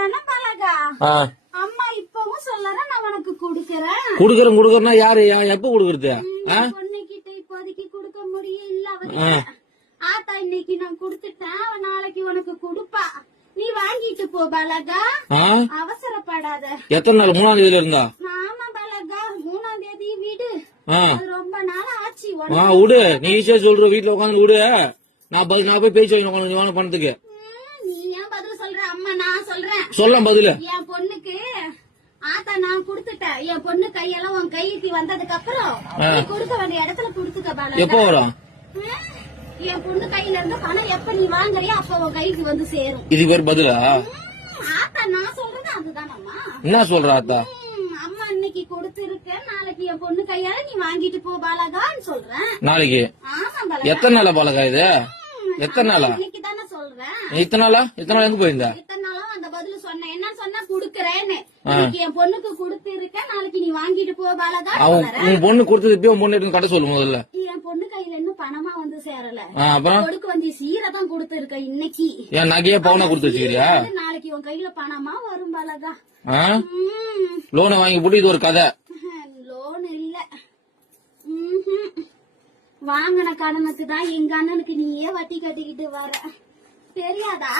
தானே பழகா. அம்மா இப்பவும் சொல்லறேன், நான் உனக்கு குடுக்கறேன். குடுக்கறேன்னா யாரு எப்ப குடுக்கறது? பொண்ணுகிட்ட இப்போதைக்கு குடுக்க முடியல அவருக்கு. ஆத்தா இன்னைக்கு நான் குடுத்துட்டேன், நாளைக்கு உனக்கு குடுப்பா. நீ வாங்கிட்டு போ பலகா, அவசரப்படாத. எத்தனை நாள்? 3ஆம் தேதியில இருந்தா? ஆமா பலகா, 3ஆம் தேதி வீடு. ரொம்ப நாள் ஆச்சு. விடு, நீ ஈஸியா சொல்ற. வீட்டுல உட்காந்து விடு, நான் போய் பேச்சு வாங்க பணத்துக்கு. நீ ஏன் பதில் சொல்ற? அம்மா நான் சொல்றேன். சொல்ல பதில. என் பொண்ணுக்கு ஆத்தா நான் குடுத்துட்டேன். என் பொண்ணு கையெல்லாம் உன் கைக்கு வந்ததுக்கு அப்புறம் நீ கொடுக்க வேண்டிய இடத்துல குடுத்துக்க பாலா. எப்போ வரும்? என் பொண்ணு கையில இருந்து பணம் எப்ப நீ வாங்குறியோ அப்ப உன் கைக்கு வந்து சேரும். இது பேர் பதிலா? ஆத்தா நான் சொல்றது அதுதான். அம்மா என்ன சொல்ற? ஆத்தா அம்மா இன்னைக்கு கொடுத்திருக்க, நாளைக்கு என் பொண்ணு கையால நீ வாங்கிட்டு போ பாலகான்னு சொல்றேன். நாளைக்கு? ஆமா பாலகா. எத்தனை நாளா பாலகா இது? எத்தனை நாளா? இன்னைக்கு தானே சொல்றேன். இத்தனை நாளா? எங்க போயிருந்த? இத்தனை நாளும் அந்த பதில் சொன்னேன். என்ன சொன்னா குடுக்கறேன்னு. என் பொண்ணுக்கு கொடுத்திருக்க, நாளைக்கு நீ வாங்கிட்டு போ பாலகா. உன் பொண்ணு கொடுத்தது இப்ப உன் பொண்ணு எடுத்து கட்ட சொல்லு முதல்ல. என் பொண்ணு கையில இன்னும் பணமா வந்து சேரல. அப்புறம் கொடுக்க வந்து சீரதான் கொடுத்திருக்க இன்னைக்கு. என் நகையே பவுனா கொடுத்து வச்சுக்கிறியா? நாளைக்கு உன் கையில பணமா வரும் பாலகா. லோனை வாங்கி போட்டு இது ஒரு கதை. லோன் இல்ல, வாங்கின கடனுக்கு தான் எங்க அண்ணனுக்கு நீயே வட்டி கட்டிக்கிட்டு வர. தெரியாதா?